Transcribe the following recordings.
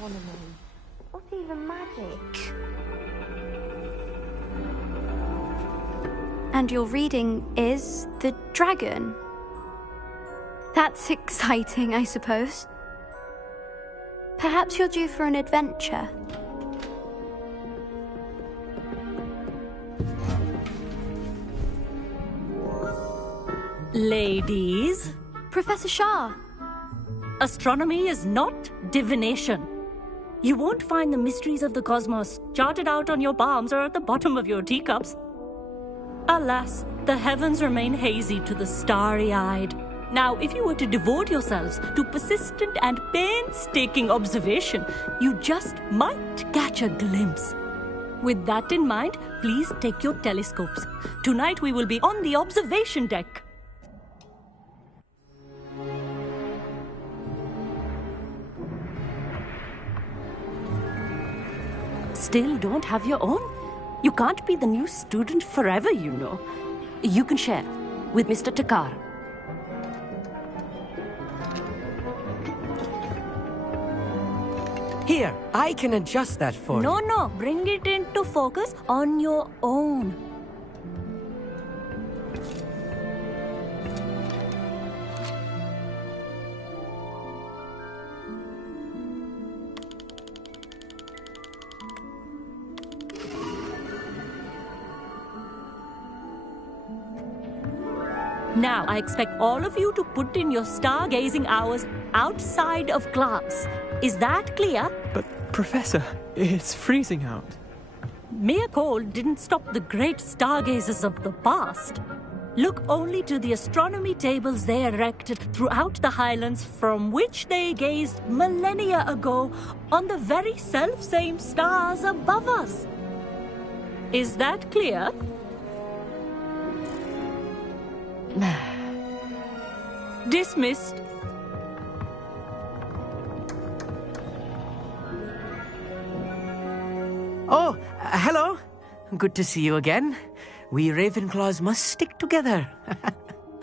astronomy, or even magic. And your reading is the dragon. That's exciting, I suppose. Perhaps you're due for an adventure. Ladies, Professor Shah. astronomy is not divination. You won't find the mysteries of the cosmos charted out on your palms or at the bottom of your teacups. Alas, the heavens remain hazy to the starry-eyed. Now, if you were to devote yourselves to persistent and painstaking observation, you just might catch a glimpse. With that in mind, please take your telescopes. Tonight we will be on the observation deck. Still don't have your own? You can't be the new student forever, you know. You can share with Mr. Takar. Here, I can adjust that for you. No, bring it into focus on your own. Now, I expect all of you to put in your stargazing hours outside of class. Is that clear? But, Professor, it's freezing out. Mere cold didn't stop the great stargazers of the past. Look only to the astronomy tables they erected throughout the highlands from which they gazed millennia ago on the very self-same stars above us. Is that clear? Dismissed. Oh, hello. Good to see you again. We Ravenclaws must stick together.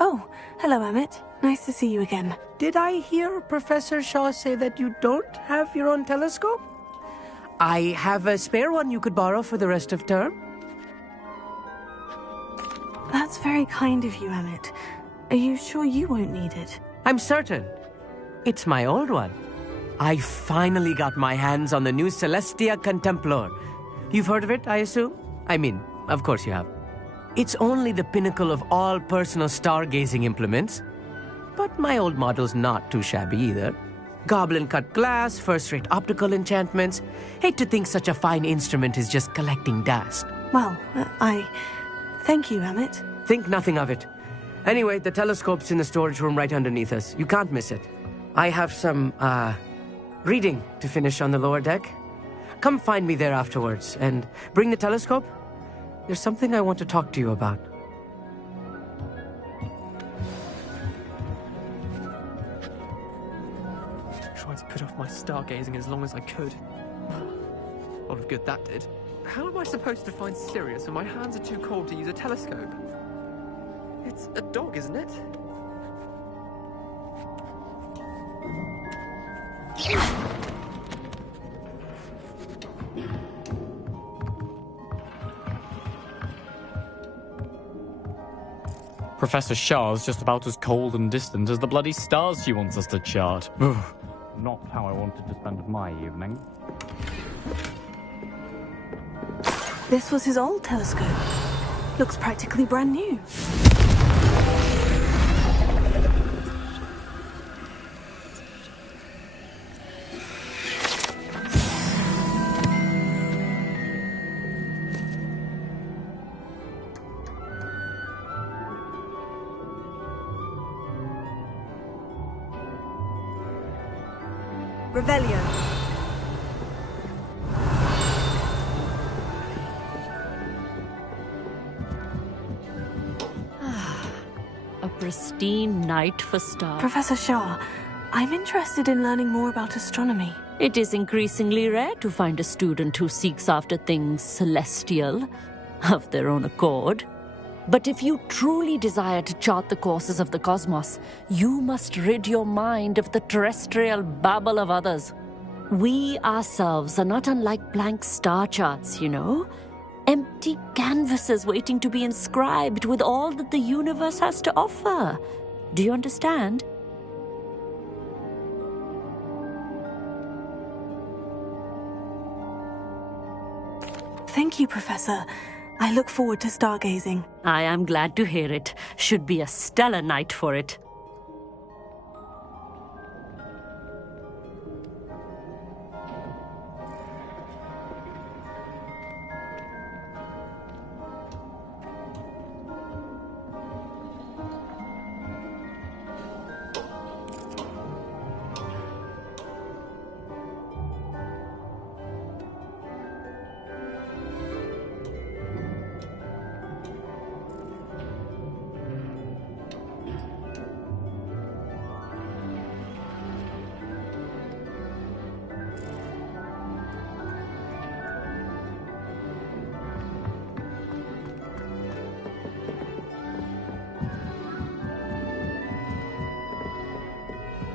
Oh, hello, Emmett. Nice to see you again. Did I hear Professor Shaw say that you don't have your own telescope? I have a spare one you could borrow for the rest of term. That's very kind of you, Emmett. Are you sure you won't need it? I'm certain. It's my old one. I finally got my hands on the new Celestia Contemplor. You've heard of it, I assume? I mean, of course you have. It's only the pinnacle of all personal stargazing implements. But my old model's not too shabby either. Goblin-cut glass, first-rate optical enchantments. Hate to think such a fine instrument is just collecting dust. Well, thank you, Emmett. Think nothing of it. Anyway, the telescope's in the storage room right underneath us. You can't miss it. I have some, reading to finish on the lower deck. Come find me there afterwards, and bring the telescope. There's something I want to talk to you about. Tried to put off my stargazing as long as I could. A lot of good that did. How am I supposed to find Sirius when my hands are too cold to use a telescope? It's a dog, isn't it? Professor Shah's just about as cold and distant as the bloody stars she wants us to chart. Not how I wanted to spend my evening. This was his old telescope. Looks practically brand new. Revelio. A pristine night for stars. Professor Shaw, I'm interested in learning more about astronomy. It is increasingly rare to find a student who seeks after things celestial of their own accord. But if you truly desire to chart the courses of the cosmos, you must rid your mind of the terrestrial babble of others. We ourselves are not unlike blank star charts, you know. Empty canvases waiting to be inscribed with all that the universe has to offer. Do you understand? Thank you, Professor. I look forward to stargazing. I am glad to hear it. Should be a stellar night for it.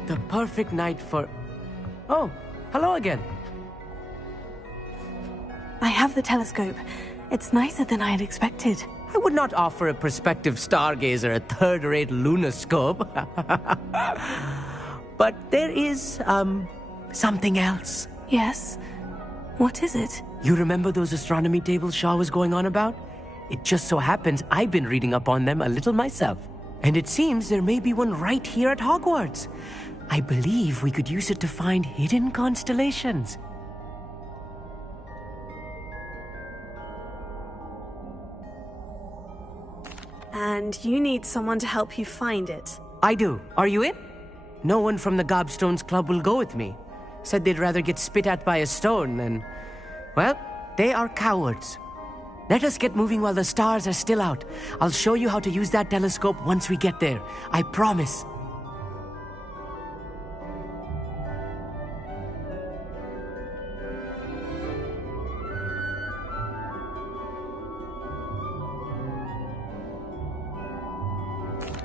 The perfect night for... Oh, hello again. I have the telescope. It's nicer than I had expected. I would not offer a prospective stargazer a third-rate lunoscope. But there is, something else. Yes? What is it? You remember those astronomy tables Shaw was going on about? It just so happens I've been reading up on them a little myself. And it seems there may be one right here at Hogwarts. I believe we could use it to find hidden constellations. And you need someone to help you find it. I do. Are you in? No one from the Gobstones Club will go with me. Said they'd rather get spit at by a stone than... Well, they are cowards. Let us get moving while the stars are still out. I'll show you how to use that telescope once we get there. I promise.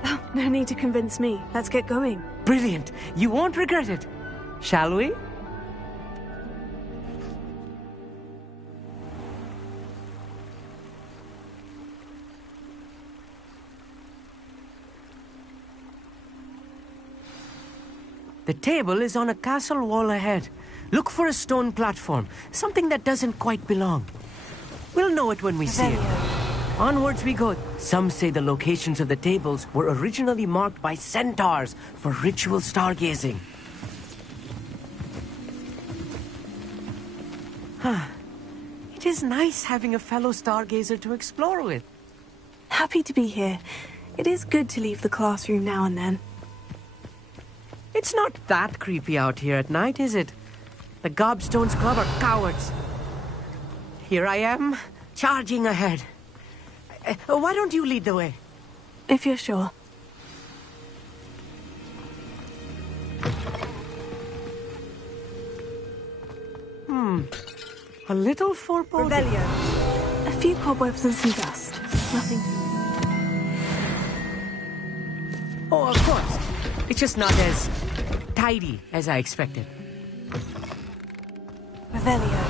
Oh, no need to convince me. Let's get going. Brilliant. You won't regret it. Shall we? The table is on a castle wall ahead. Look for a stone platform, something that doesn't quite belong. We'll know it when we see it. Onwards we go. Some say the locations of the tables were originally marked by centaurs for ritual stargazing. It is nice having a fellow stargazer to explore with. Happy to be here. It is good to leave the classroom now and then. It's not that creepy out here at night, is it? The Gobstones Club are cowards. Here I am, charging ahead. Why don't you lead the way? If you're sure. A little foreboding. Revelio. A few cobwebs and some dust. Nothing. Oh, of course. It's just not as tidy as I expected. Revelio.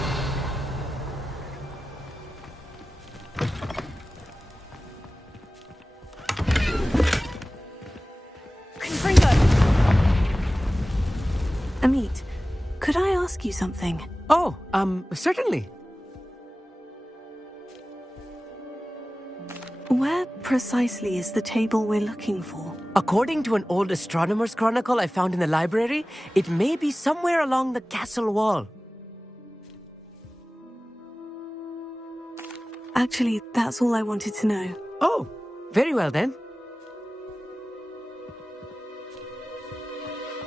Amit, could I ask you something? Oh, certainly. Where precisely is the table we're looking for? According to an old astronomer's chronicle I found in the library, it may be somewhere along the castle wall. Actually, that's all I wanted to know. Oh, very well then.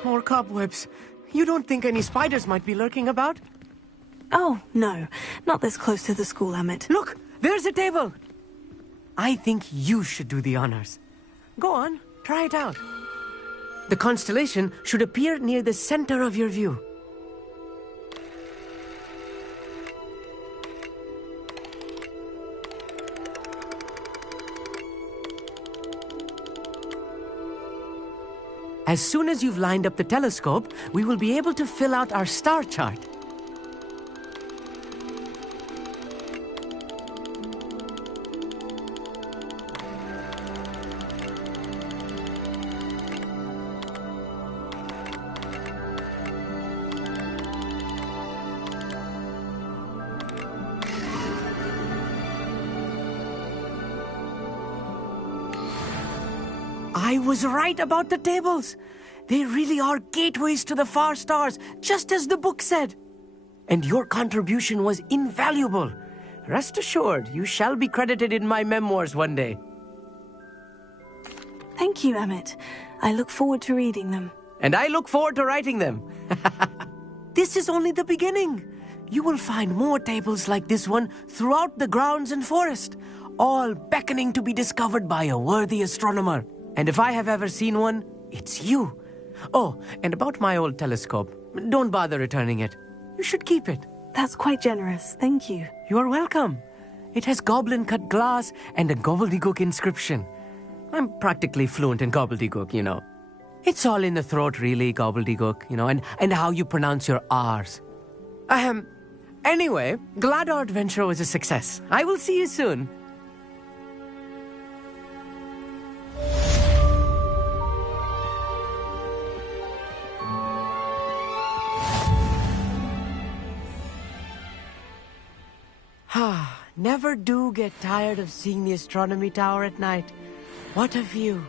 More cobwebs. You don't think any spiders might be lurking about? Oh, no. Not this close to the school, Amit. Look, there's a table. I think you should do the honors. Go on, try it out. The constellation should appear near the center of your view. As soon as you've lined up the telescope, we will be able to fill out our star chart. I was right about the tables. They really are gateways to the far stars, just as the book said. And your contribution was invaluable. Rest assured, you shall be credited in my memoirs one day. Thank you, Emmett. I look forward to reading them. And I look forward to writing them. This is only the beginning. You will find more tables like this one throughout the grounds and forest, all beckoning to be discovered by a worthy astronomer. And if I have ever seen one, it's you. Oh, and about my old telescope, don't bother returning it. You should keep it. That's quite generous. Thank you. You are welcome. It has goblin-cut glass and a gobbledygook inscription. I'm practically fluent in gobbledygook, you know. It's all in the throat, really, gobbledygook, you know, and how you pronounce your R's. Anyway, glad our adventure was a success. I will see you soon. Never do get tired of seeing the astronomy tower at night. What a view.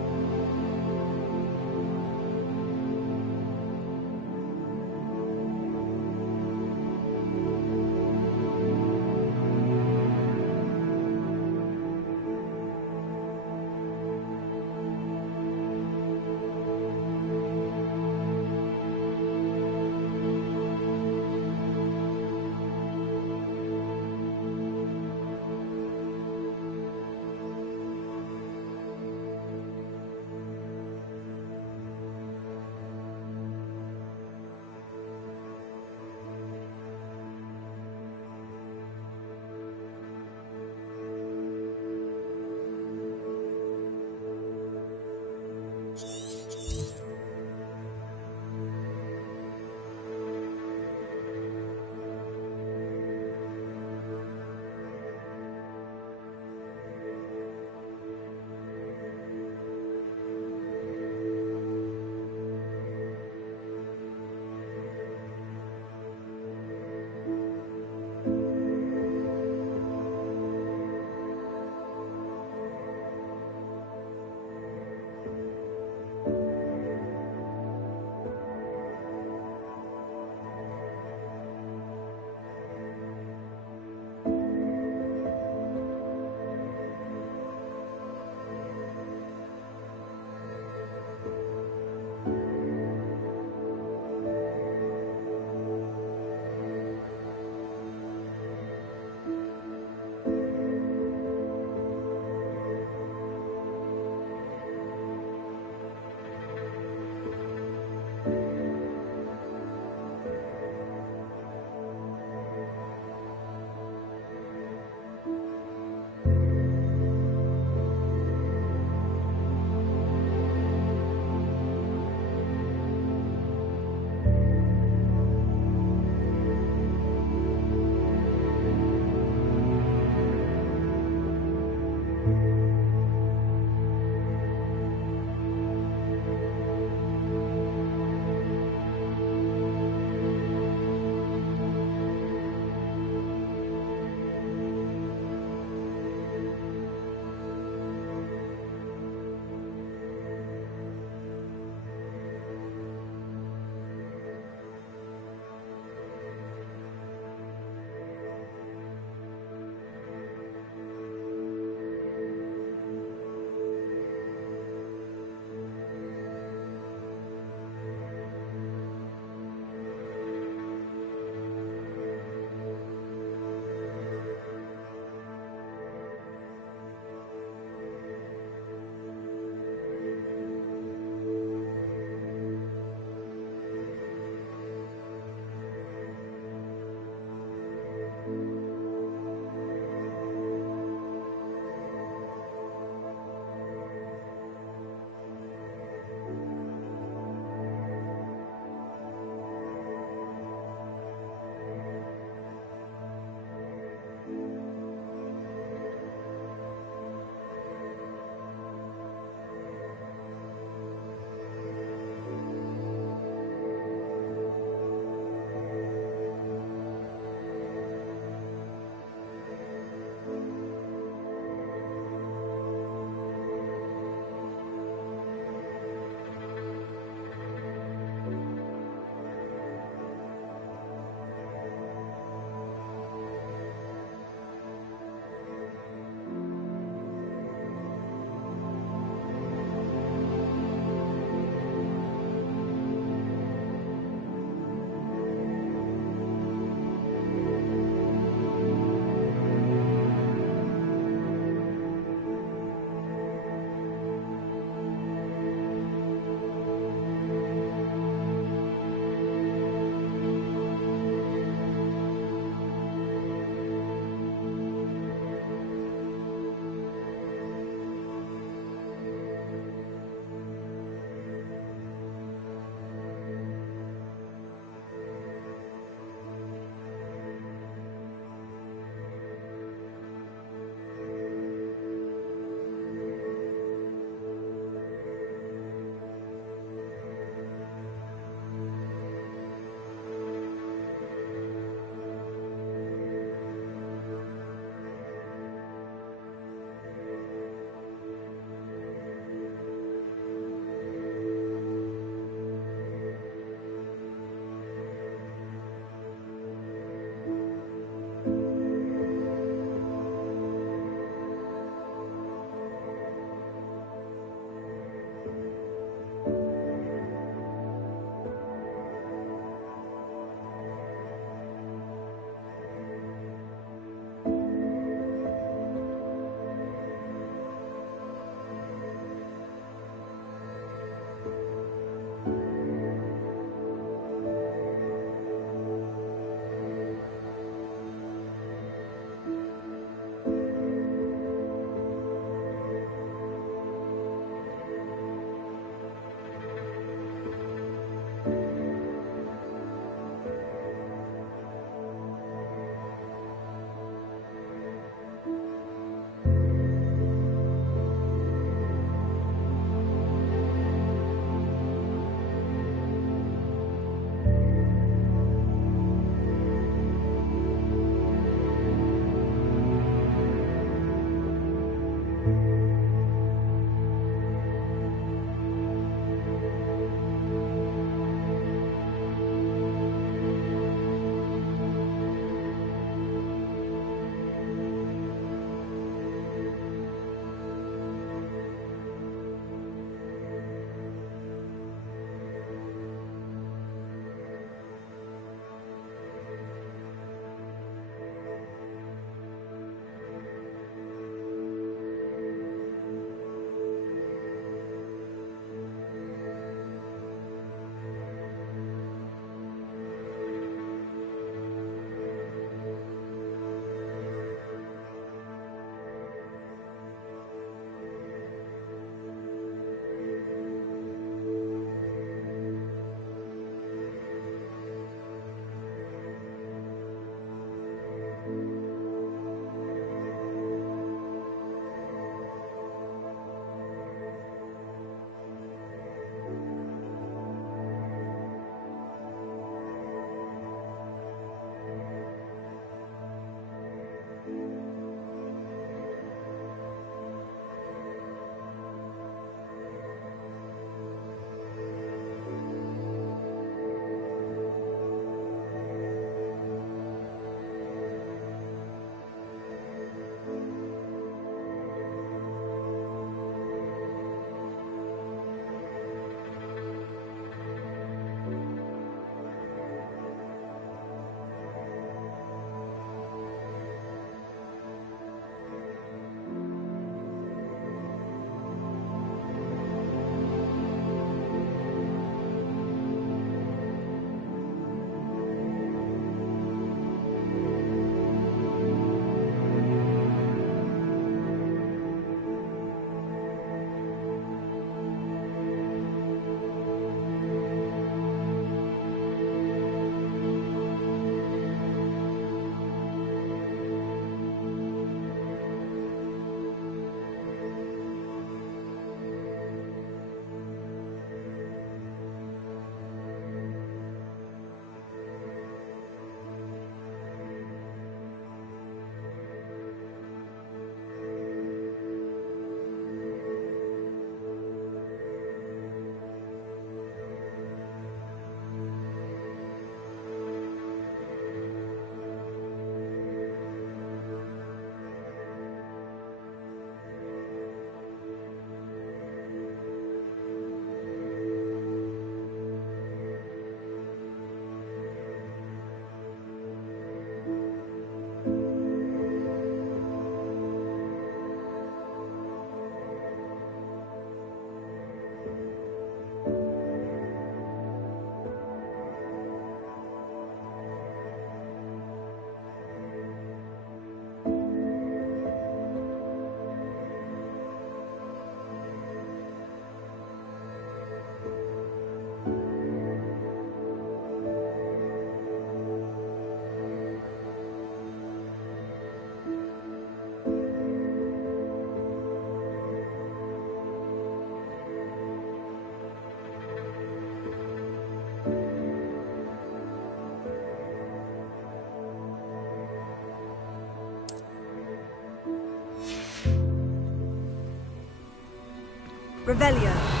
Revelio.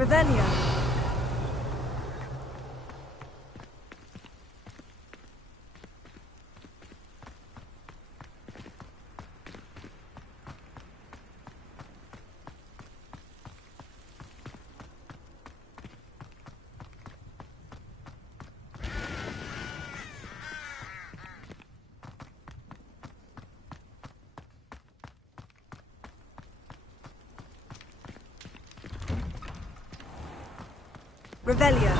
Revelio. Revelio.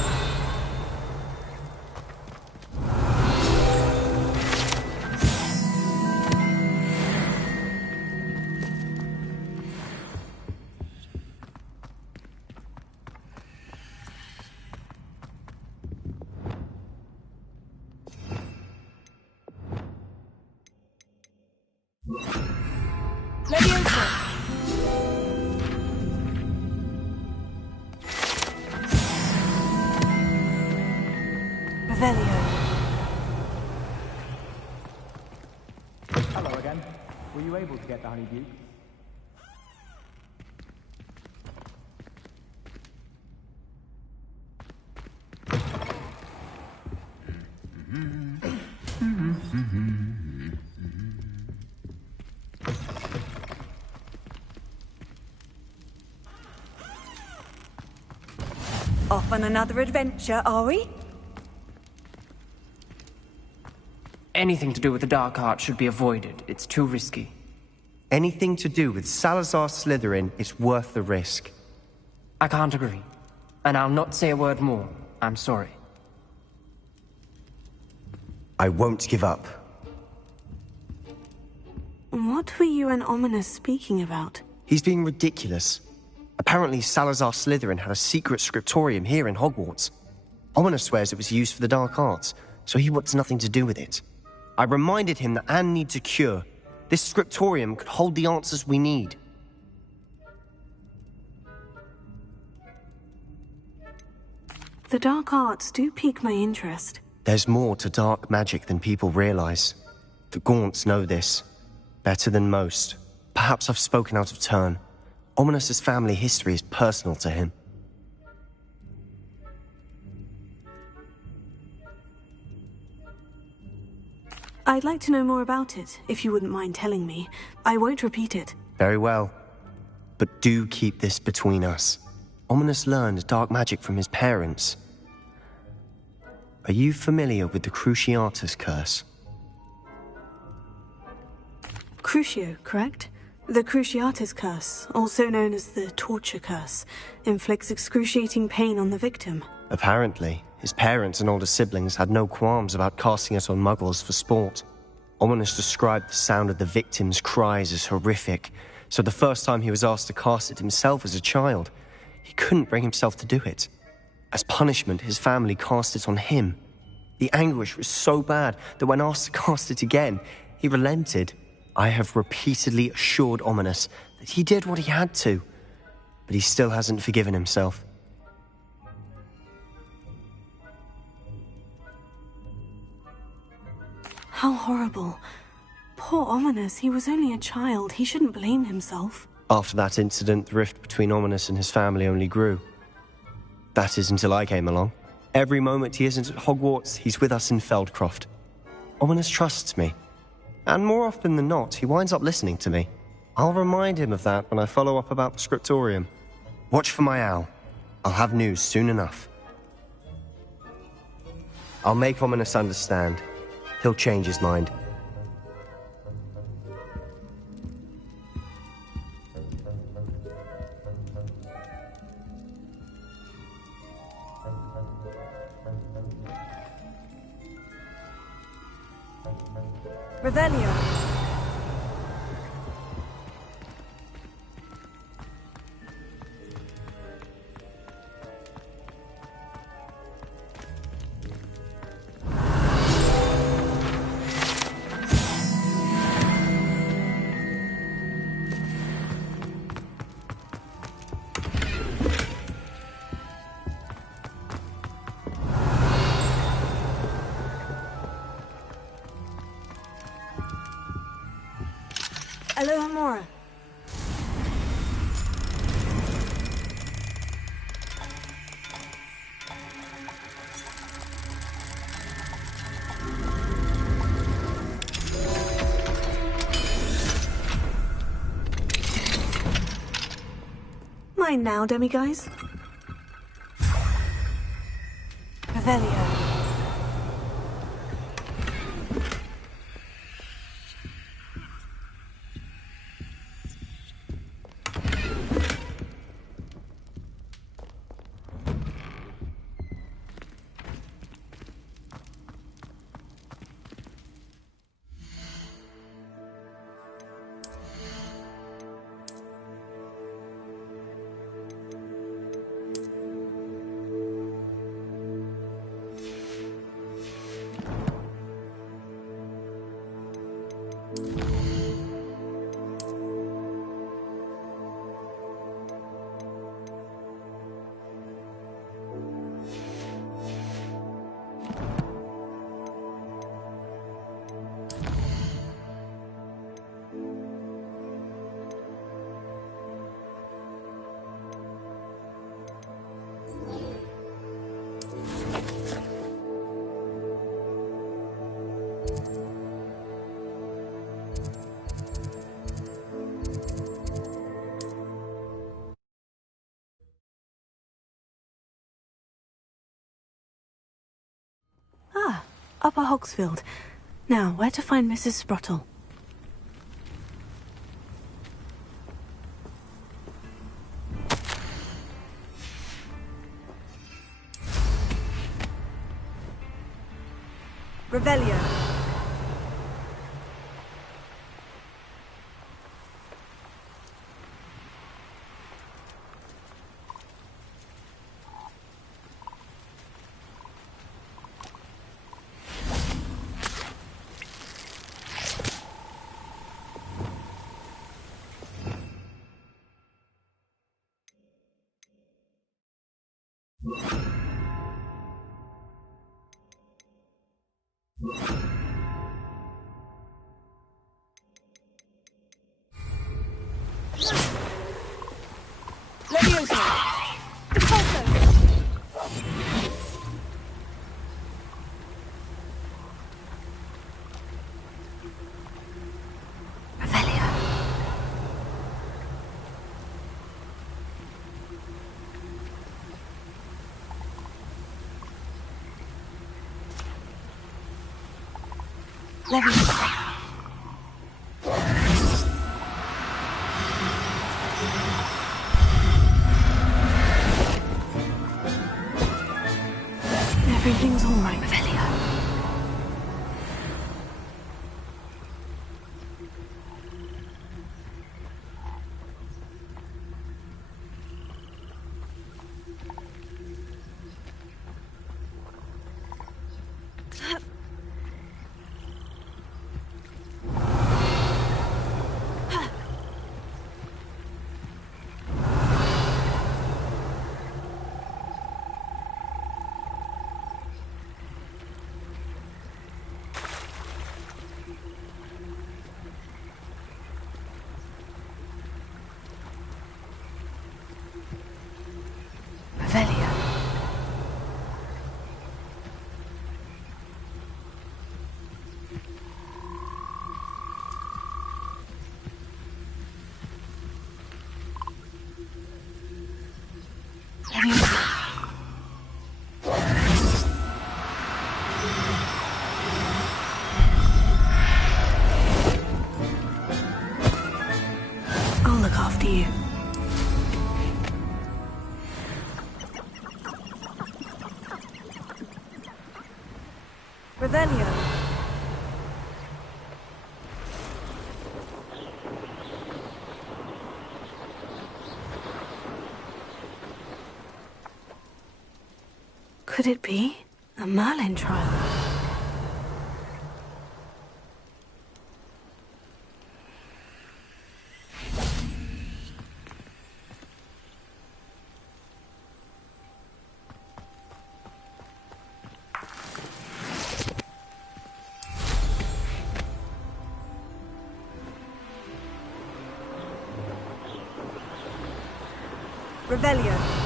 Leviosa. Revelio. Hello again. Were you able to get the honeydew? Off on another adventure, are we? Anything to do with the dark art should be avoided. It's too risky. Anything to do with Salazar Slytherin is worth the risk. I can't agree. And I'll not say a word more. I'm sorry. I won't give up. What were you and Ominous speaking about? He's being ridiculous. Apparently Salazar Slytherin had a secret scriptorium here in Hogwarts. Ominous swears it was used for the dark arts, so he wants nothing to do with it. I reminded him that Anne needs a cure. This scriptorium could hold the answers we need. The dark arts do pique my interest. There's more to dark magic than people realize. The Gaunts know this. Better than most. Perhaps I've spoken out of turn. Ominous's family history is personal to him. I'd like to know more about it, if you wouldn't mind telling me. I won't repeat it. Very well. But do keep this between us. Ominous learned dark magic from his parents. Are you familiar with the Cruciatus curse? Crucio, correct? The Cruciatus curse, also known as the torture curse, inflicts excruciating pain on the victim. Apparently, his parents and older siblings had no qualms about casting it on muggles for sport. Ominous described the sound of the victim's cries as horrific, so the first time he was asked to cast it himself as a child, he couldn't bring himself to do it. As punishment, his family cast it on him. The anguish was so bad that when asked to cast it again, he relented. I have repeatedly assured Ominous that he did what he had to, but he still hasn't forgiven himself. How horrible. Poor Ominous, he was only a child. He shouldn't blame himself. After that incident, the rift between Ominous and his family only grew. That is until I came along. Every moment he isn't at Hogwarts, he's with us in Feldcroft. Ominous trusts me. And more often than not, he winds up listening to me. I'll remind him of that when I follow up about the scriptorium. Watch for my owl. I'll have news soon enough. I'll make Ominous understand. He'll change his mind. Revelio. Hello, Amora. Mine now, demiguise. Revelio. Ah, Upper Hogsfield. Now, where to find Mrs. Sprottle? Revelio. Levioso! Depulso! Revelio. Levioso. Everything's all right, Revelio. Revelio. Could it be a Merlin trial? Revelio.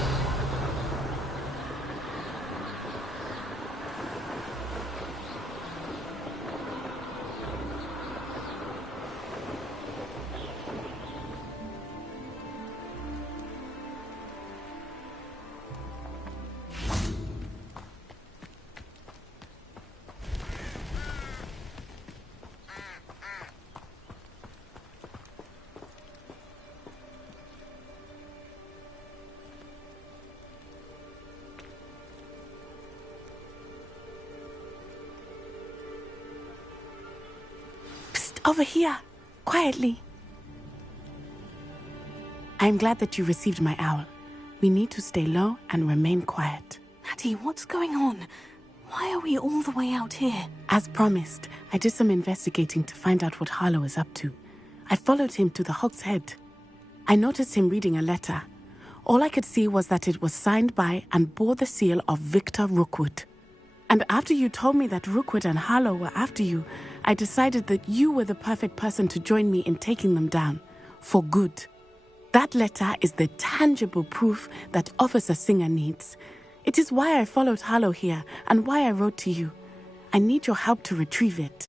Over here, quietly. I'm glad that you received my owl. We need to stay low and remain quiet. Natty, what's going on? Why are we all the way out here? As promised, I did some investigating to find out what Harlow is up to. I followed him to the Hog's Head. I noticed him reading a letter. All I could see was that it was signed by and bore the seal of Victor Rookwood. And after you told me that Rookwood and Harlow were after you, I decided that you were the perfect person to join me in taking them down. For good. That letter is the tangible proof that Officer Singer needs. It is why I followed Harlow here and why I wrote to you. I need your help to retrieve it.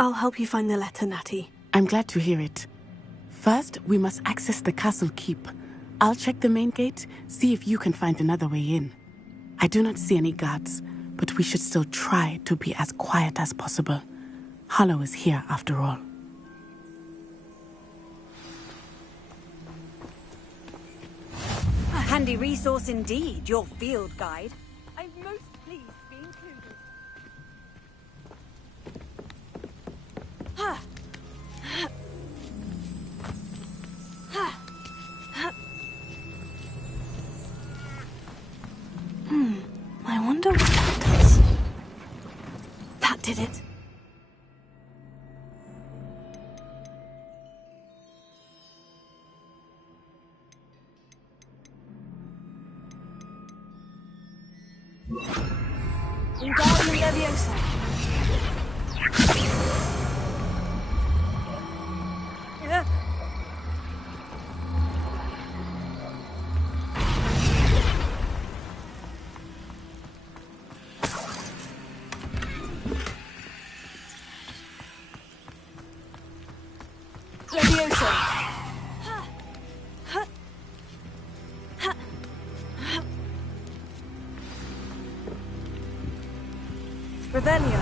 I'll help you find the letter, Natty. I'm glad to hear it. First, we must access the castle keep. I'll check the main gate, see if you can find another way in. I do not see any guards, but we should still try to be as quiet as possible. Harlow is here, after all. A handy resource indeed, your field guide. I'm most pleased to be included. I wonder what that does. That did it. Wingardium Leviosa. Yeah. Leviosa. Revelio.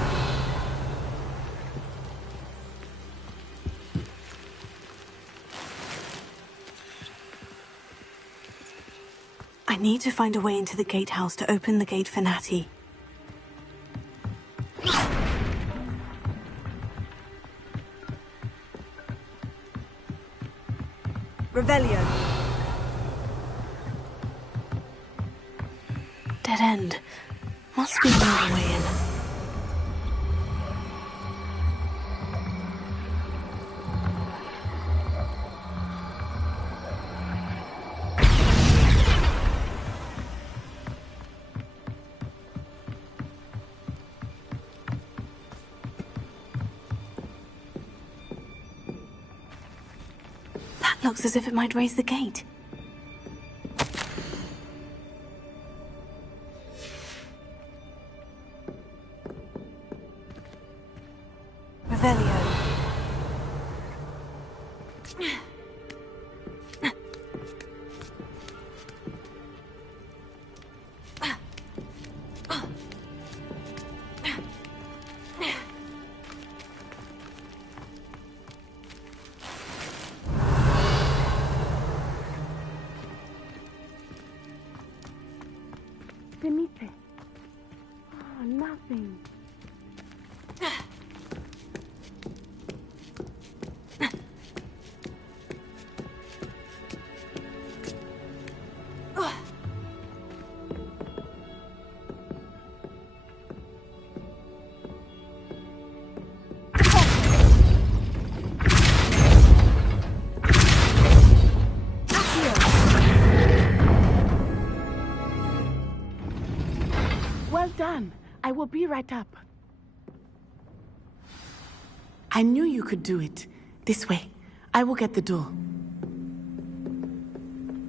I need to find a way into the gatehouse to open the gate for Natty. Revelio. Dead end. Must be another way in. That looks as if it might raise the gate. Revelio. Dimitri. Oh, nothing. Well done. I will be right up. I knew you could do it. This way. I will get the door.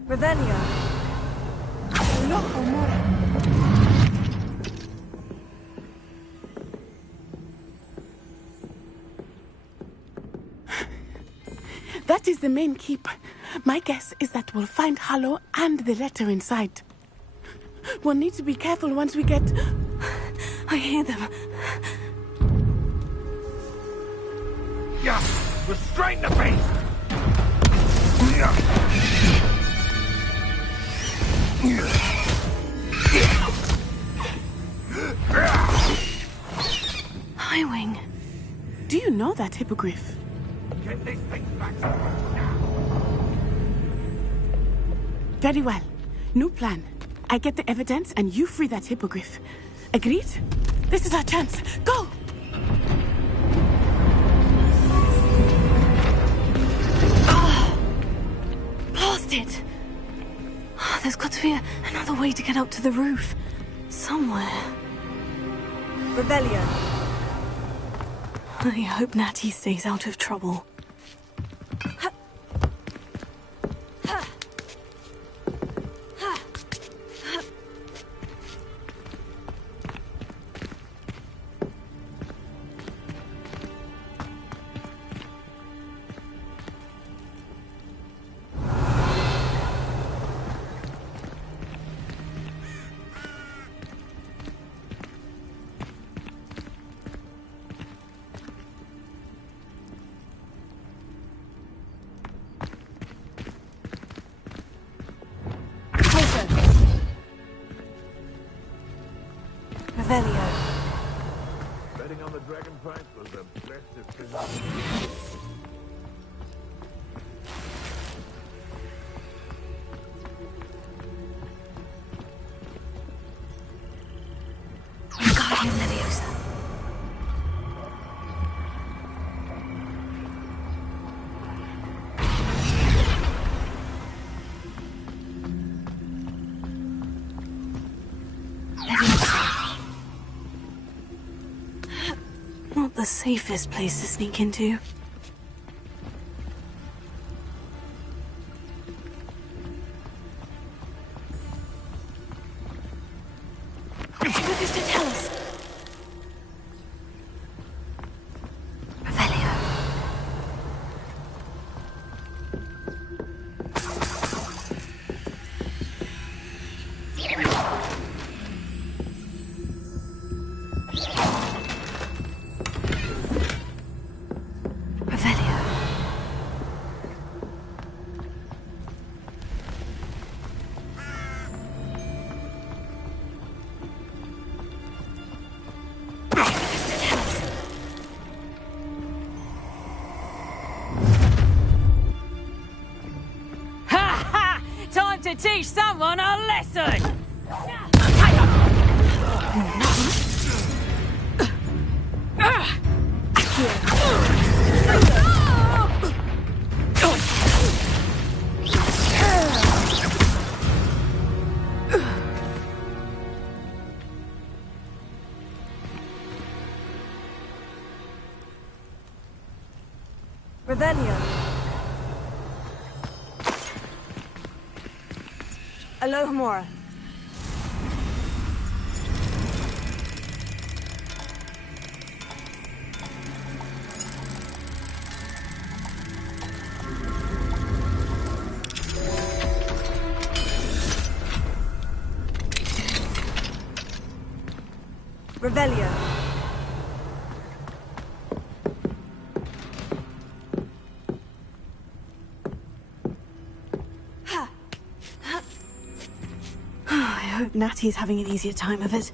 Revelio. That is the main keep. My guess is that we'll find Harlow and the letter inside. We'll need to be careful once we get... I hear them. Yeah, restrain the beast! Highwing. Do you know that hippogriff? Get this thing back to us now! Very well. New plan. I get the evidence and you free that hippogriff. Agreed? This is our chance. Go! Blasted! There's got to be another way to get up to the roof. Somewhere. Revelio. I hope Natty stays out of trouble. Revelio. Betting on the dragon price was the best decision. Wingardium Leviosa. Not the safest place to sneak into. Focus to tell us. Revelio. Revelio. Time to teach someone a lesson! Revelio. Alohomora. Revelio. I hope Natty's having an easier time of it.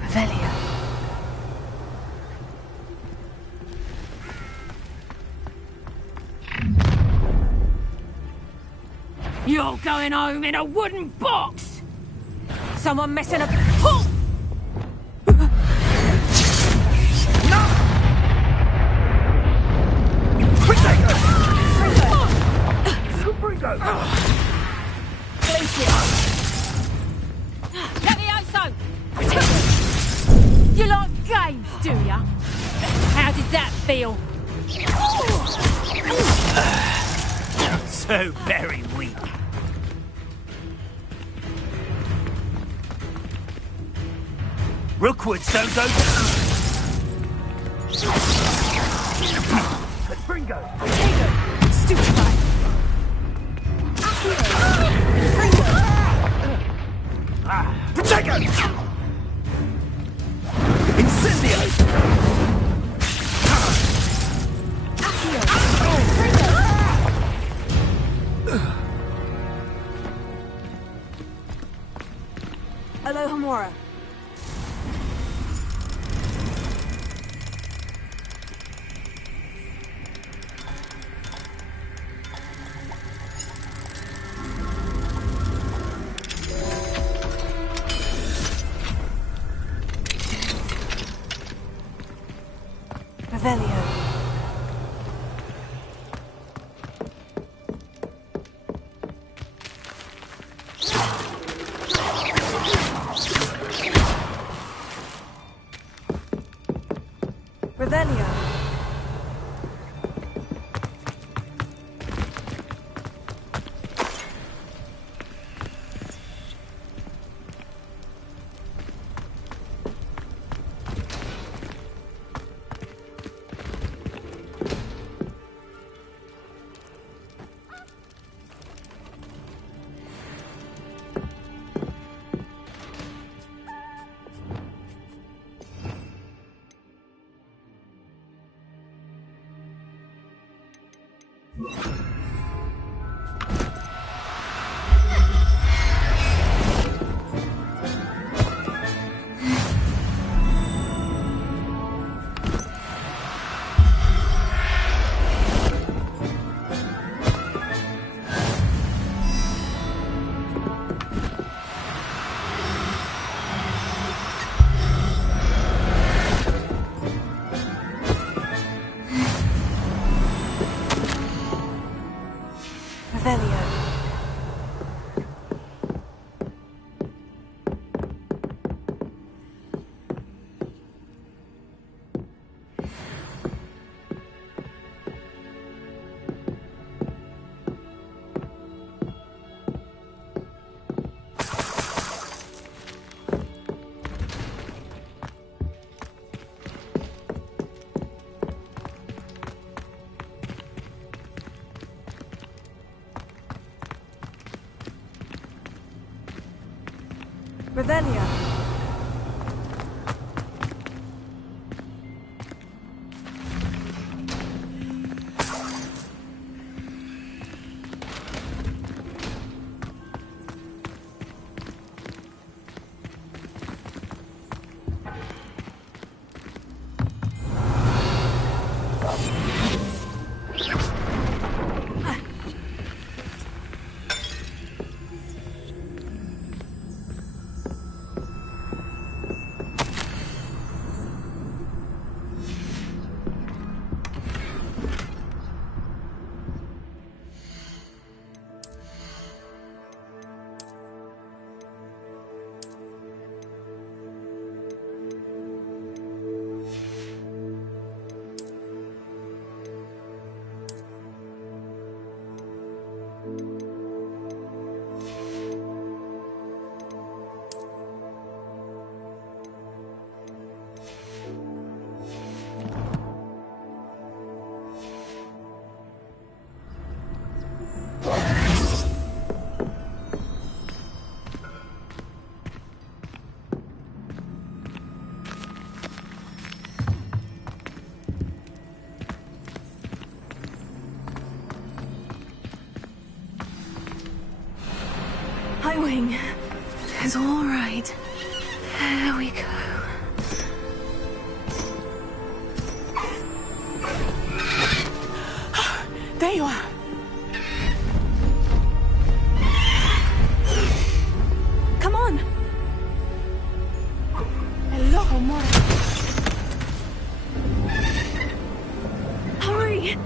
Revelio. You're going home in a wooden box! Someone messing a... Oh! Levioso! You like games, do ya? How did that feel? So very weak. Rookwoods don't go down. Bringo! Stupefy! Protego! Incendio! Alohomora. Revelio. Revelia. Highwing. It's all right. There we go. There you are. Come on. Hello, amore. Hurry.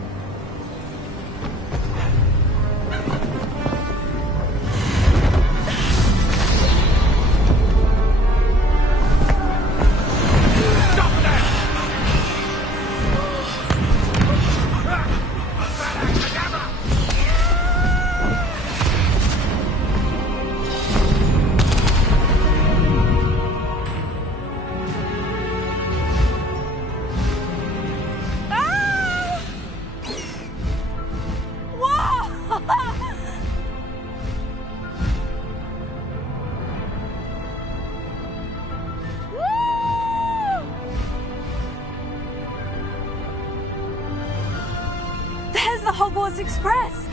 There's the Hogwarts Express!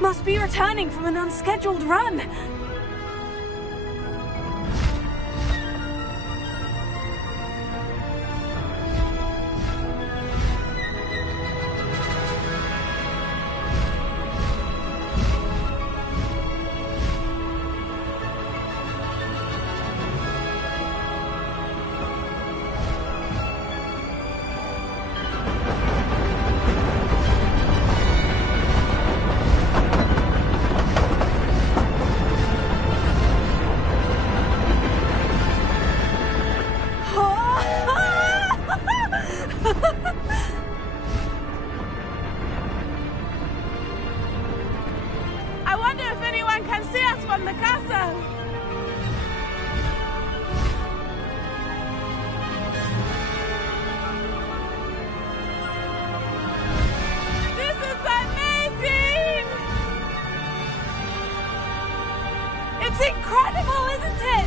Must be returning from an unscheduled run. I wonder if anyone can see us from the castle. This is amazing! It's incredible, isn't it?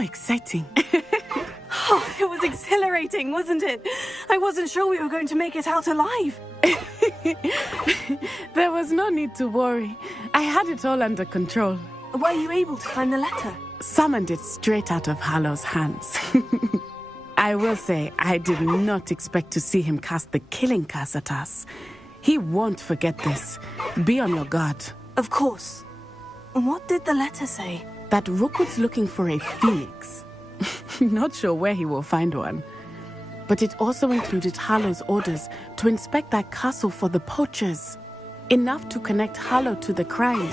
How exciting. Oh, it was exhilarating, wasn't it? I wasn't sure we were going to make it out alive. There was no need to worry. I had it all under control. Were you able to find the letter? Summoned it straight out of Hallow's hands. I will say, I did not expect to see him cast the killing curse at us. He won't forget this. Be on your guard. Of course. What did the letter say? That Rookwood's looking for a phoenix. Not sure where he will find one. But it also included Hallow's orders to inspect that castle for the poachers. Enough to connect Hallow to the crimes.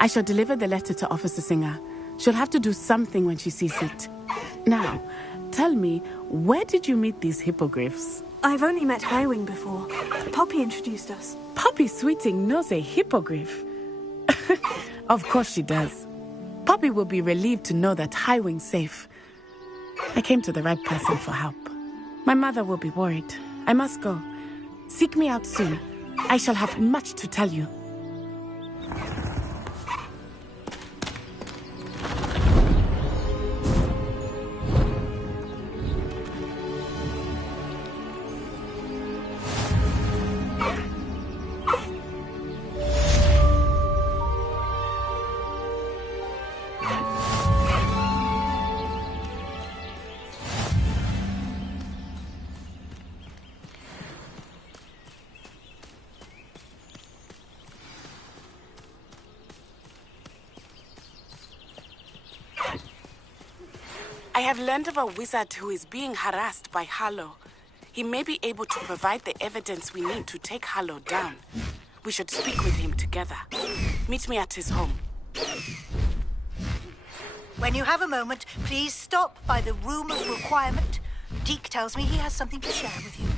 I shall deliver the letter to Officer Singer. She'll have to do something when she sees it. Now, tell me, where did you meet these hippogriffs? I've only met Highwing before. Poppy introduced us. Poppy Sweeting knows a hippogriff. Of course she does. Poppy will be relieved to know that Highwing's safe. I came to the right person for help. My mother will be worried. I must go. Seek me out soon. I shall have much to tell you. I have learned of a wizard who is being harassed by Hallow. He may be able to provide the evidence we need to take Hallow down. We should speak with him together. Meet me at his home. When you have a moment, please stop by the Room of Requirement. Deke tells me he has something to share with you.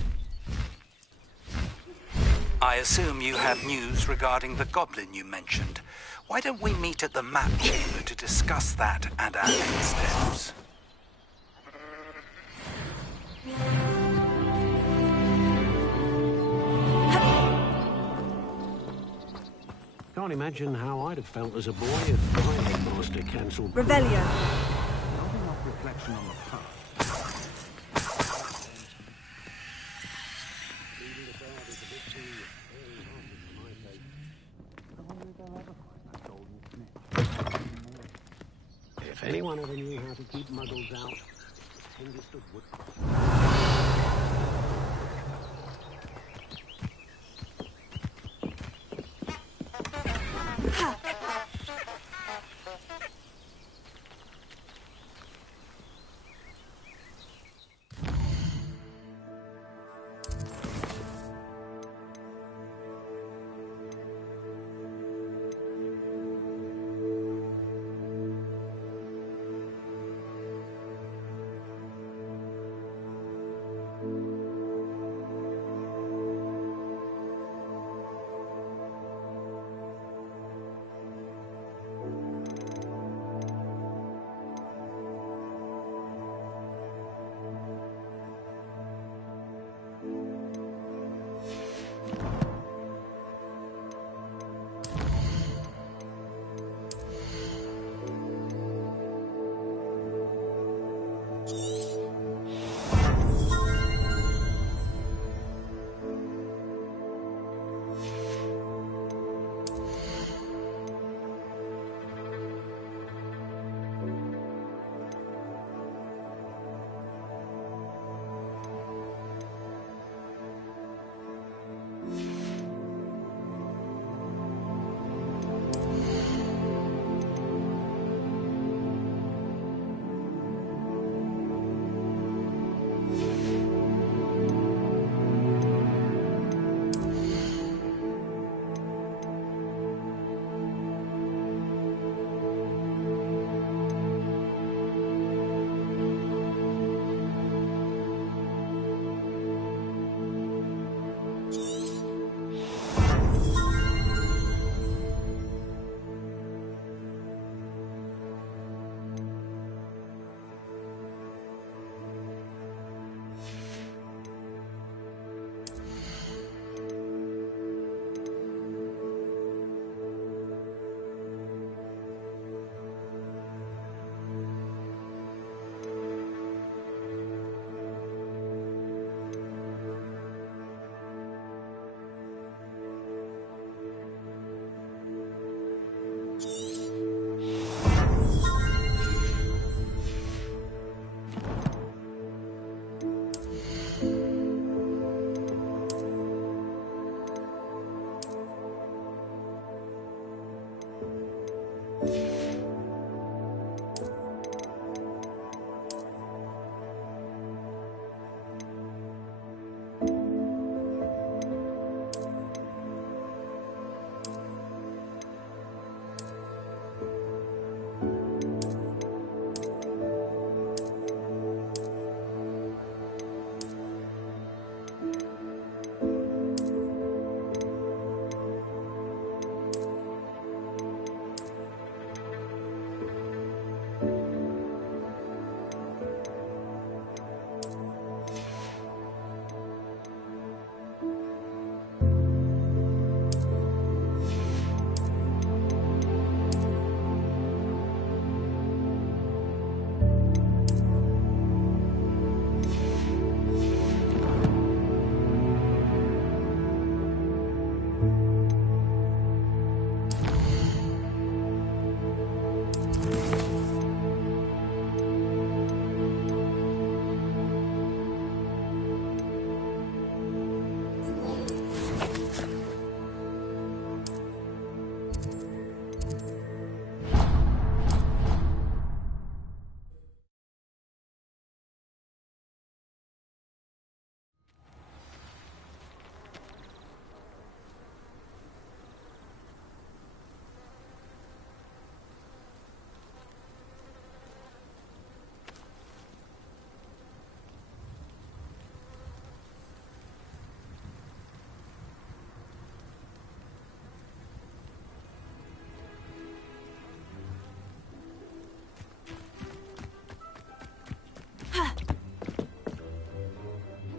I assume you have news regarding the goblin you mentioned. Why don't we meet at the map chamber to discuss that and our next steps? Can't imagine how I'd have felt as a boy if my headmaster cancelled... Revelio. Not enough reflection on the past. If anyone ever knew how to keep muggles out, understood what...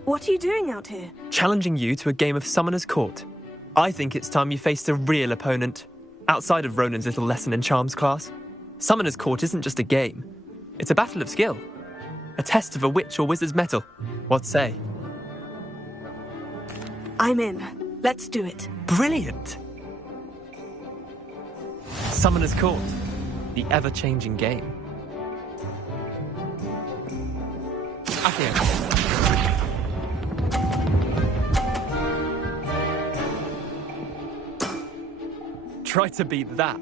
What are you doing out here? Challenging you to a game of Summoner's Court. I think it's time you faced a real opponent, outside of Ronan's little lesson in charms class. Summoner's Court isn't just a game. It's a battle of skill. A test of a witch or wizard's mettle. What say? I'm in. Let's do it. Brilliant! Summoner's Court. The ever-changing game. Akio. Try to beat that.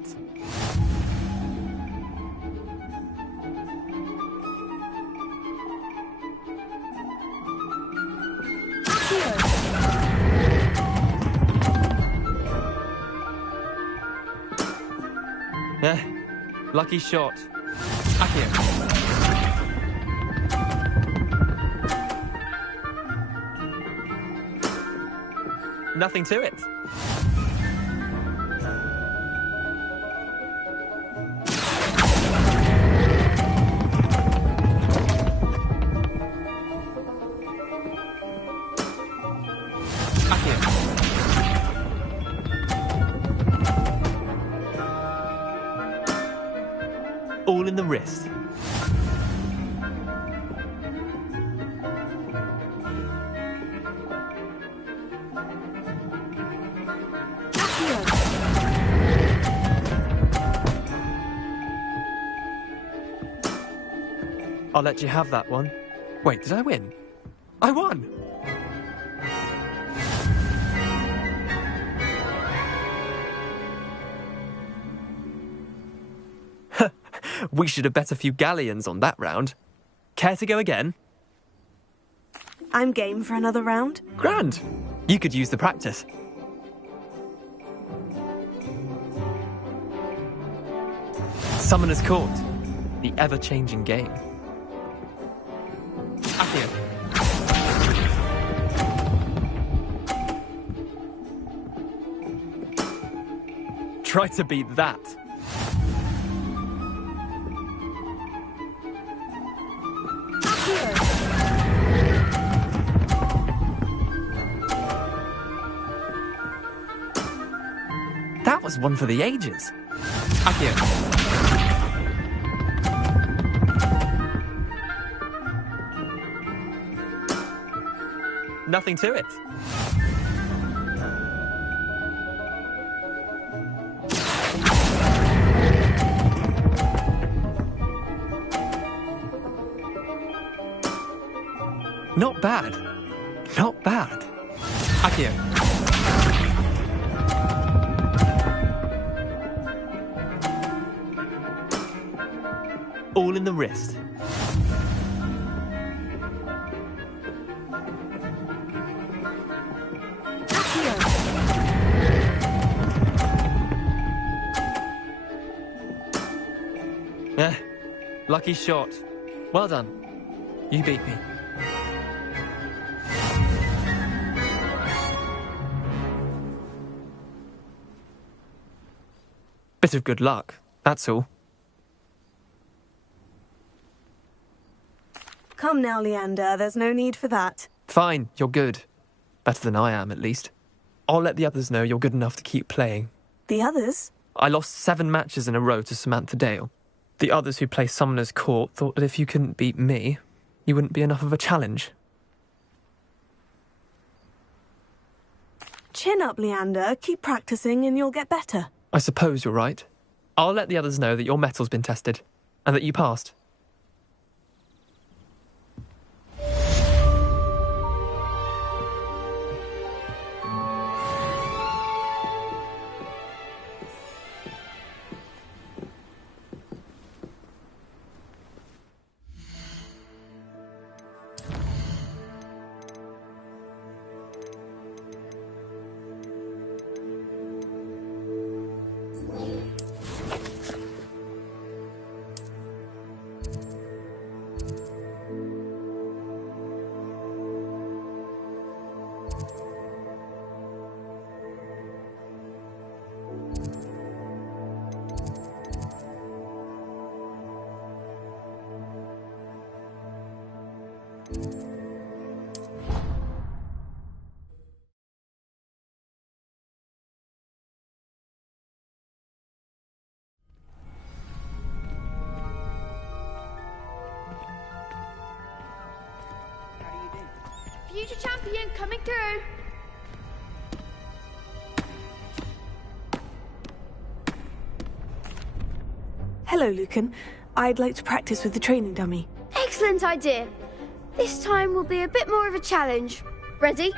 Lucky shot. Akio. Nothing to it. All in the wrist. I'll let you have that one. Wait, did I win? I won! We should have bet a few galleons on that round. Care to go again? I'm game for another round. Grand! You could use the practice. Summoner's Court. The ever-changing game. Akio. Try to beat that. That was one for the ages. Akio. Nothing to it. Not bad. Not bad. Akio. All in the wrist. Lucky shot. Well done. You beat me. Bit of good luck, that's all. Come now, Leander, there's no need for that. Fine, you're good. Better than I am, at least. I'll let the others know you're good enough to keep playing. The others? I lost 7 matches in a row to Samantha Dale. The others who play Summoner's Court thought that if you couldn't beat me, you wouldn't be enough of a challenge. Chin up, Leander. Keep practicing and you'll get better. I suppose you're right. I'll let the others know that your metal's been tested, and that you passed. champion coming through. Hello, Lucan. I'd like to practice with the training dummy. Excellent idea. This time will be a bit more of a challenge. Ready?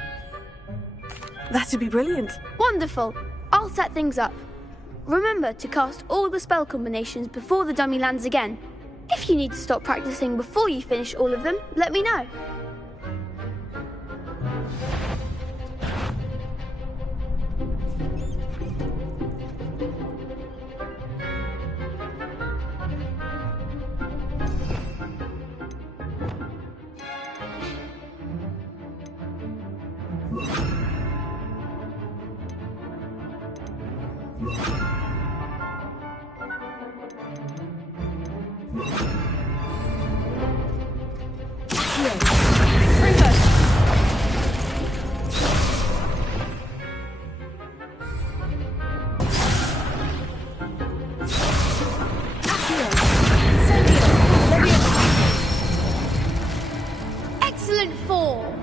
That'd be brilliant. Wonderful. I'll set things up. Remember to cast all the spell combinations before the dummy lands again. If you need to stop practicing before you finish all of them, let me know. Excellent form.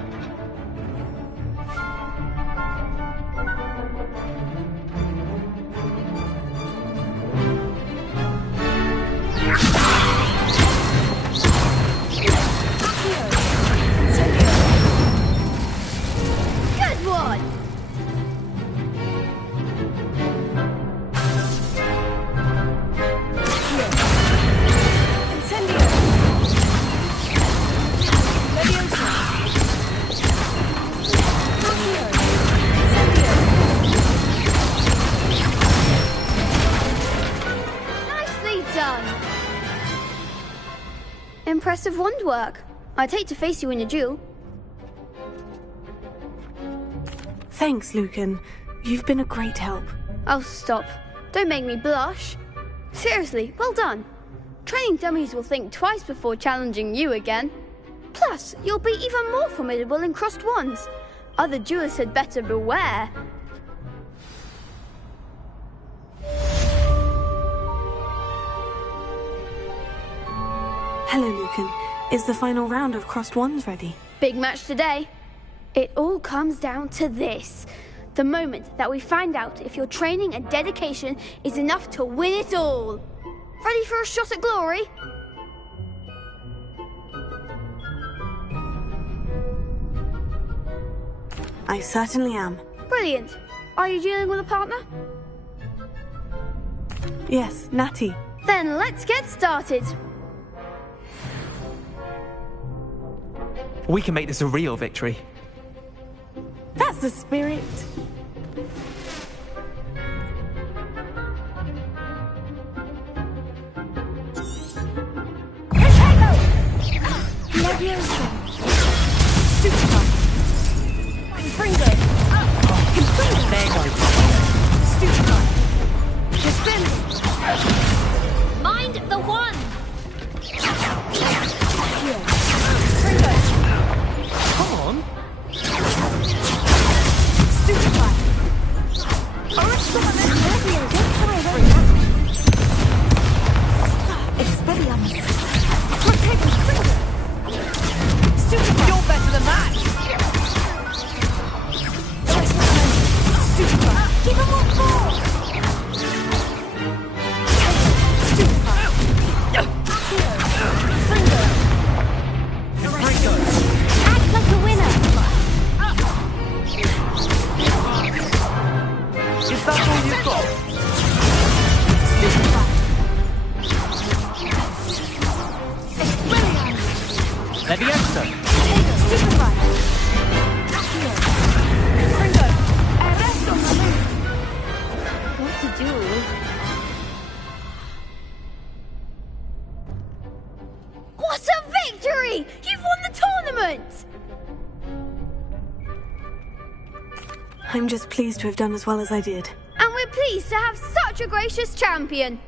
Good one. Nicely done. Impressive wand work. I'd hate to face you in a duel. Thanks, Lucan. You've been a great help. Oh, stop. Don't make me blush. Seriously, well done. Training dummies will think twice before challenging you again. Plus, you'll be even more formidable in crossed wands. Other duelists had better beware. Hello, Lucan. Is the final round of crossed wands ready? Big match today. It all comes down to this. The moment that we find out if your training and dedication is enough to win it all. Ready for a shot at glory? I certainly am. Brilliant. Are you dealing with a partner? Yes, Natty. Then let's get started. We can make this a real victory. That's the spirit. Leviosa. Stupefy. Confringo. Confringo. Stupefy. Defend. Mind the one. Confringo. Come on. Stupefy. Expelliarmus. Stupefy. You're better than that. Stupefy. Give him one more. Stupefy. Fringo. Fringo. Act like a winner. Is that all you've got? Leviosa. Stupefy. Fringo. Arrest on the move. What to do? What a victory! You've won the tournament! I'm just pleased to have done as well as I did. And we're pleased to have such a gracious champion.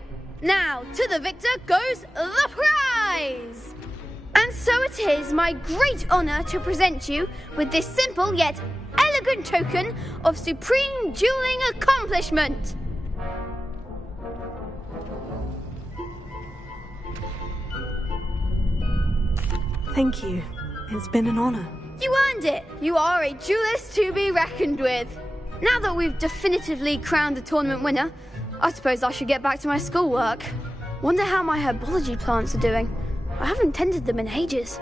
Now, to the victor goes the prize! And so it is my great honour to present you with this simple yet elegant token of supreme dueling accomplishment. Thank you. It's been an honour. You earned it! You are a duelist to be reckoned with. Now that we've definitively crowned the tournament winner, I suppose I should get back to my schoolwork. Wonder how my herbology plants are doing. I haven't tended them in ages.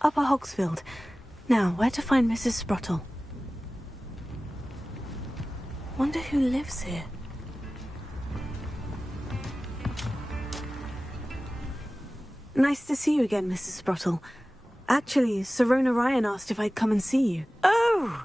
Upper Hogsfield. Now, where to find Mrs. Sprottle? Wonder who lives here. Nice to see you again, Mrs. Sprottle. Actually, Sirona Ryan asked if I'd come and see you. Oh,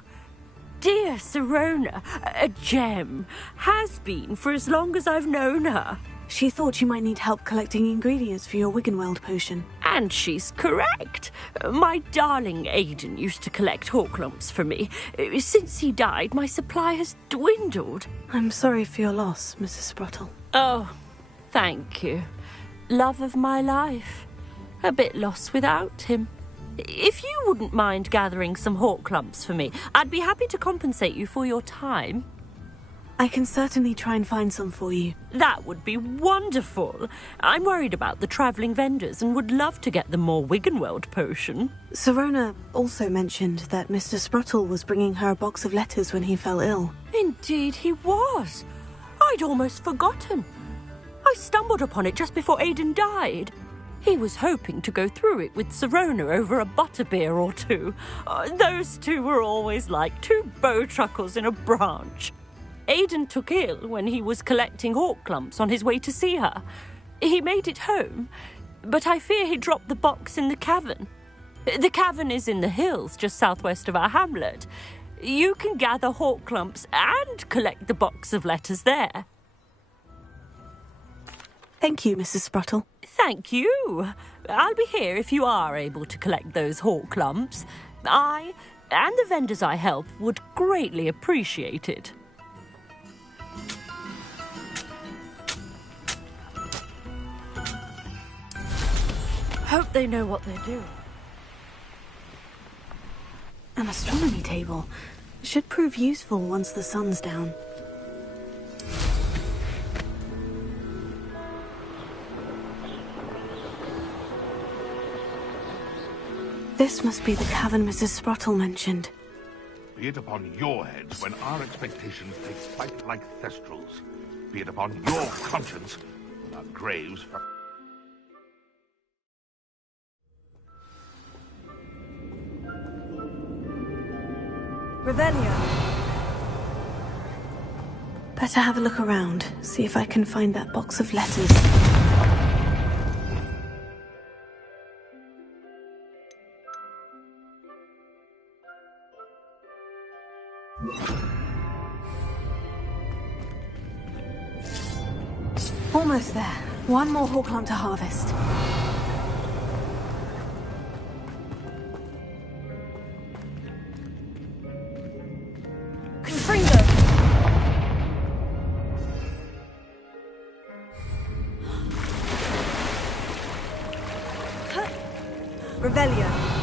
dear Sirona, a gem. Has been for as long as I've known her. She thought you might need help collecting ingredients for your Wiggenweld potion. And she's correct. My darling Aidan used to collect hawk lumps for me. Since he died, my supply has dwindled. I'm sorry for your loss, Mrs. Sprottle. Oh, thank you. Love of my life. A bit lost without him. If you wouldn't mind gathering some hawk lumps for me, I'd be happy to compensate you for your time. I can certainly try and find some for you. That would be wonderful. I'm worried about the travelling vendors and would love to get them more Wiggenweld potion. Sirona also mentioned that Mr. Sprottle was bringing her a box of letters when he fell ill. Indeed he was. I'd almost forgotten. I stumbled upon it just before Aidan died. He was hoping to go through it with Sirona over a butterbeer or two. Those two were always like two bowtruckles in a branch. Aidan took ill when he was collecting hawk lumps on his way to see her. He made it home, but I fear he dropped the box in the cavern. The cavern is in the hills just southwest of our hamlet. You can gather hawk lumps and collect the box of letters there. Thank you, Mrs. Sprottle. Thank you. I'll be here if you are able to collect those hawk lumps. I and the vendors I help would greatly appreciate it. Hope they know what they're doing. An astronomy table. Should prove useful once the sun's down. This must be the cavern Mrs. Sprottle mentioned. Be it upon your heads when our expectations take flight like thestrals. Be it upon your conscience when our graves... Revelio. Better have a look around, see if I can find that box of letters. Almost there. One more hawk lump to harvest. Revelio.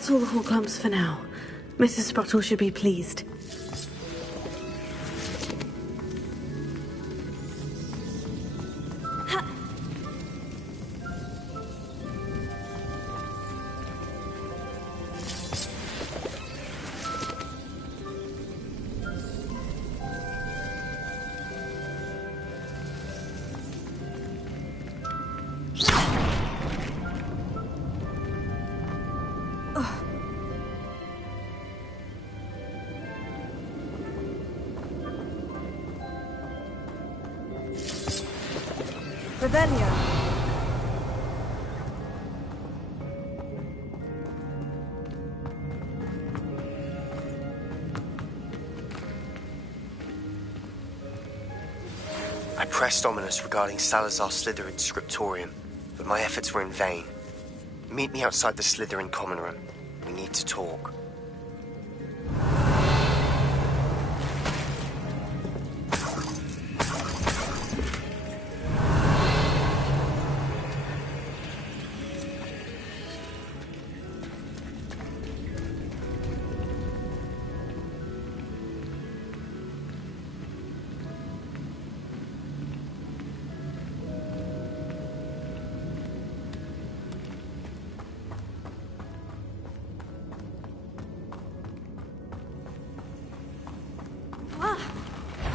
That's all the Horcrux for now. Mrs. Sprottle should be pleased. Revelio. I pressed Ominous regarding Salazar Slytherin's scriptorium, but my efforts were in vain. Meet me outside the Slytherin common room. We need to talk.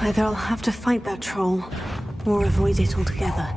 Either I'll have to fight that troll, or avoid it altogether.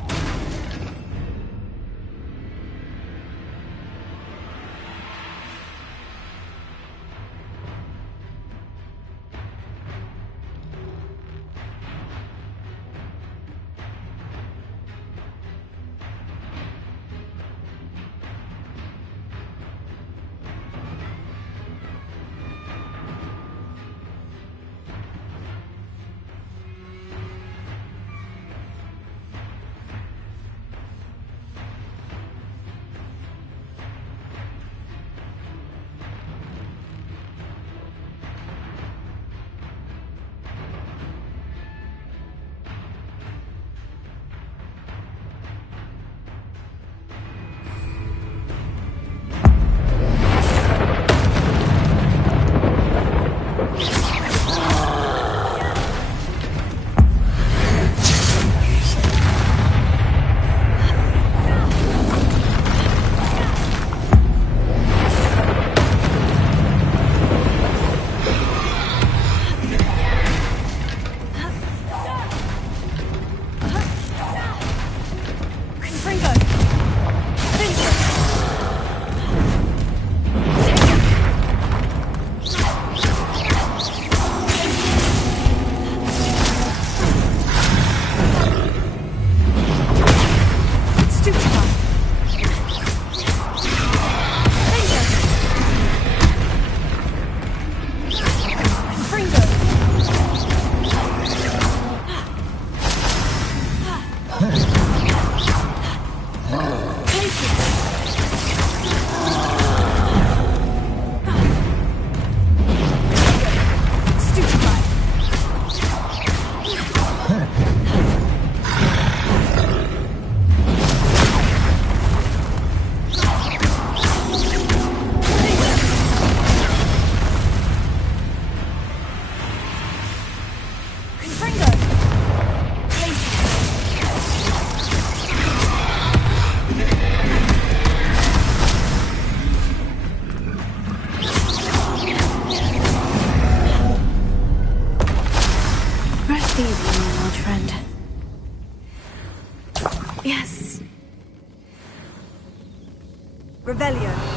Revelio.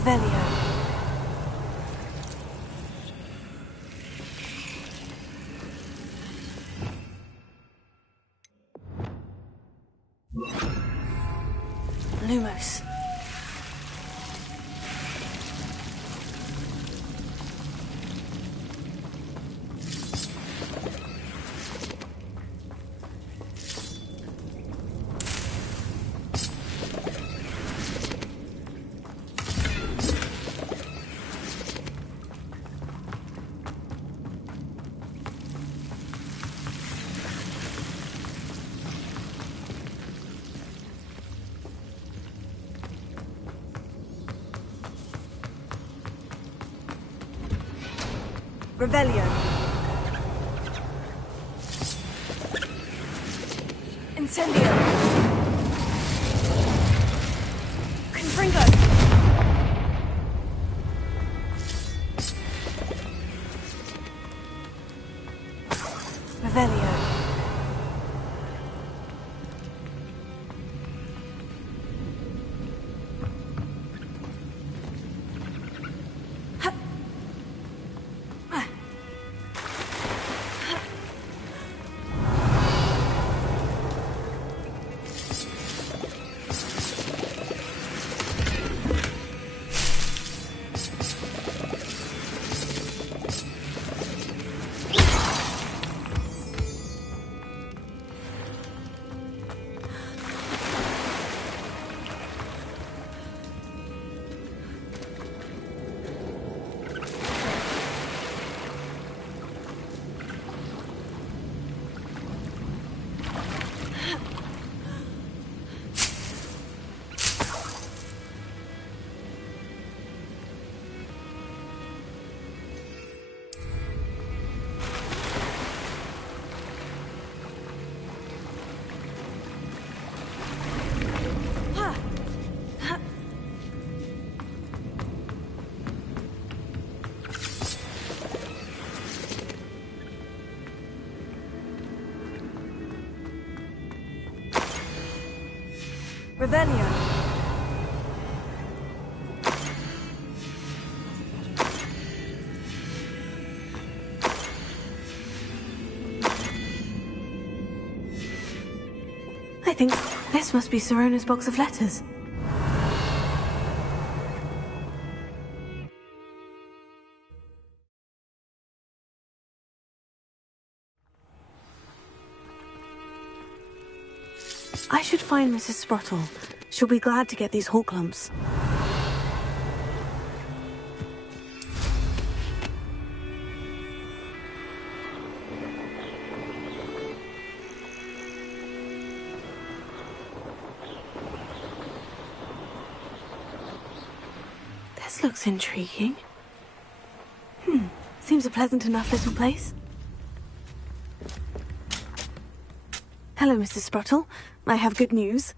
Revelio. Lumos. Revelio. Incendio. Confringo. Revelio. Revelio. I think this must be Sirona's box of letters. I should find Mrs. Sprottle. She'll be glad to get these hawk lumps. This looks intriguing. Seems a pleasant enough little place. Hello, Mrs. Sprottle. I have good news.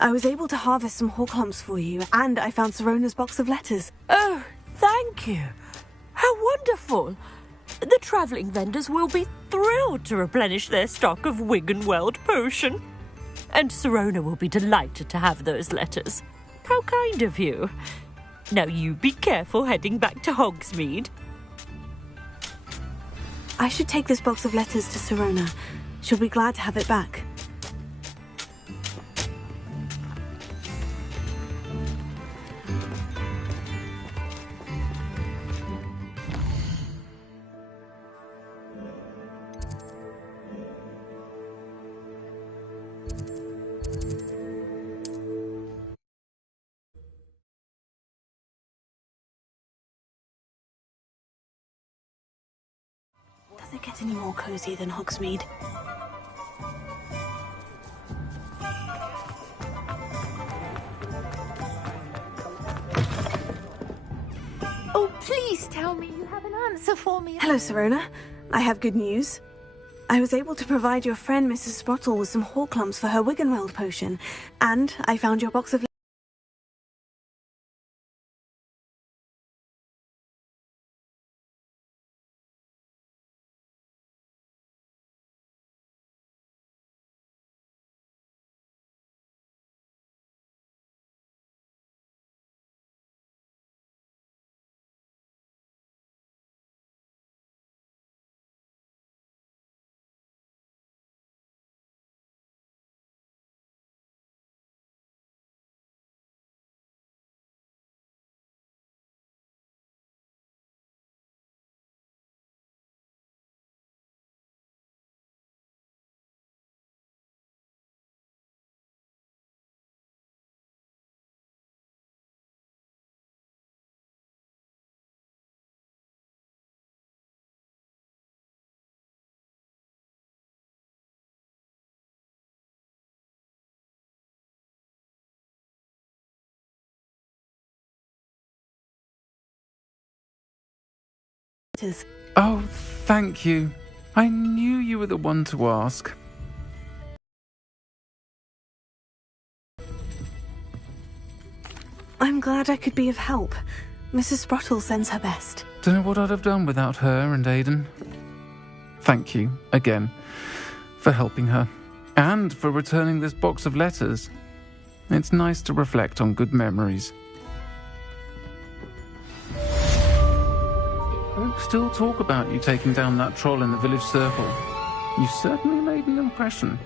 I was able to harvest some hawk lumps for you, and I found Sirona's box of letters. Oh, thank you. How wonderful. The travelling vendors will be thrilled to replenish their stock of Wiggenweld potion. And Sirona will be delighted to have those letters. How kind of you. Now you be careful heading back to Hogsmeade. I should take this box of letters to Sirona. She'll be glad to have it back. Does it get any more cozy than Hogsmeade? Oh, please tell me you have an answer for me. Hello, Sirona. I have good news. I was able to provide your friend Mrs. Sprottle with some hawk lumps for her Wiggenweld potion, and I found your box of letters. Oh, thank you. I knew you were the one to ask. I'm glad I could be of help. Mrs. Sprottle sends her best. Don't know what I'd have done without her and Aidan. Thank you, again, for helping her. And for returning this box of letters. It's nice to reflect on good memories. Folks still talk about you taking down that troll in the village circle. You certainly made an impression.